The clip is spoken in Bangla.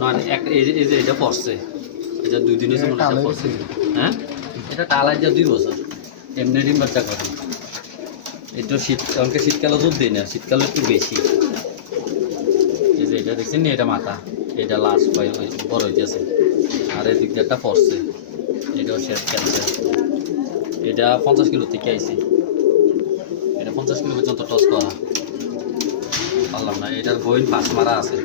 না একটা এই যে এটা পড়ছে, এটা 2 দিনের জন্য এটা পড়ছে। হ্যাঁ এটা টালাই যা 2 বছর এমনি ডিম বাচ্চা করে। এটা অনেকে শীতকালে দুধ দেয় না, শীতকালে একটু বেশি। এই যে এটা দেখছেন না, এটা মাথা, এটা লাস্ট বড় হইতেছে। আর এই দিক একটা পড়ছে, এটাও শেষ ক্যান্সার। এটা 50 কিলো থেকে আইছে, এটা 50 কিলো পর্যন্ত টস করা পারলাম না। এটার বইন পাঁচ মারা আছে।